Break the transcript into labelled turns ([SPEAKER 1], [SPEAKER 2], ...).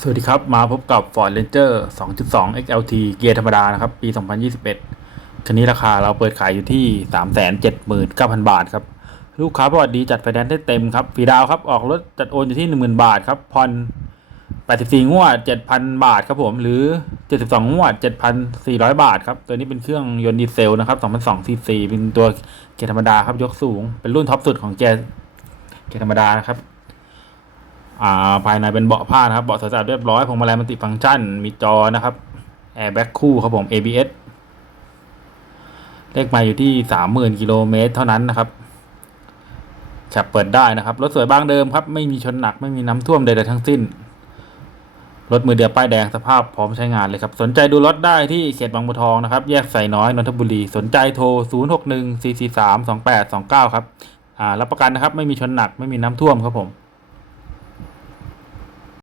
[SPEAKER 1] สวัสดีครับ มาพบกับ Ford Ranger 2.2 XLT เกียร์ธรรมดานะครับ ปี 2021 คันนี้ราคาเราเปิดขายอยู่ที่ 379,000 บาทครับ ลูกค้าประวัติดีจัดไฟแนนซ์ได้เต็มครับฟรีดาวครับ ออกรถจัดโอนอยู่ที่ 10,000 บาทครับผ่อน84 งวด 7,000 บาทครับผม หรือ 72 งวด 7,400 บาทครับ ตัวนี้เป็นเครื่องยนต์ดีเซลนะครับ2002 cc เป็นตัวเกียร์ธรรมดาครับยกสูง เป็นรุ่นท็อปสุดของเกียร์เกียร์ธรรมดานะครับ อ่าภายในเป็นเบาะผ้านะครับ เบาะสะอาดเรียบร้อยพวงมาลัยมันติฟังก์ชัน มีจอนะครับแอร์แบ็กคู่ครับผม ABS เลขมาอยู่ที่สามหมื่นกิโลเมตรเท่านั้นนะครับแคปเปิดได้นะครับ รถสวยบ้างเดิมครับ ไม่มีชนหนักไม่มีน้ำท่วมใดๆทั้งสิ้น รถมือเดียวป้ายแดงสภาพพร้อมใช้งานเลยครับ สนใจดูรถได้ที่เขตบางบัวทองนะครับ แยกไซน้อยนนทบุรี สนใจโทร 0 6 1 4 4 3 2 8 2 9 ครับ อ่ารับประกันนะครับ ไม่มีชนหนักไม่มีน้ำท่วมครับผม